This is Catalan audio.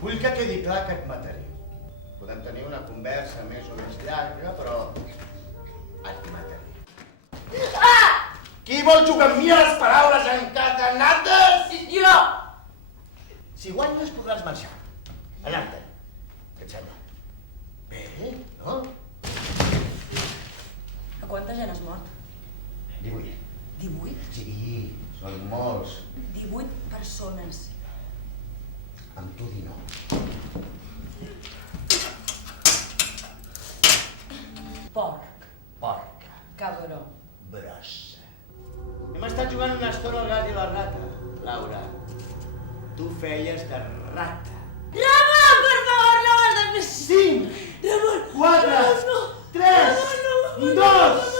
Vull que quedi clar que et mataré. Podem tenir una conversa més o més llarga, però et mataré. Ah! Qui vol jugar amb mi a les paraules encadenades? Jo! Si guanyes podràs marxar. Anar-te'n. Què et sembla? Bé, no? A quanta gent has mort? 18. 18? Sí, són molts. 18 persones. Amb tu 19. Porc. Porca. Cabró. Brossa. Hem estat jugant una estona al gat i la rata, Laura. Tu feies de rata. Ramon, per favor, no ho has de fer! 5, Ramon! 4, Ramon, no! 3, Ramon, no! 2,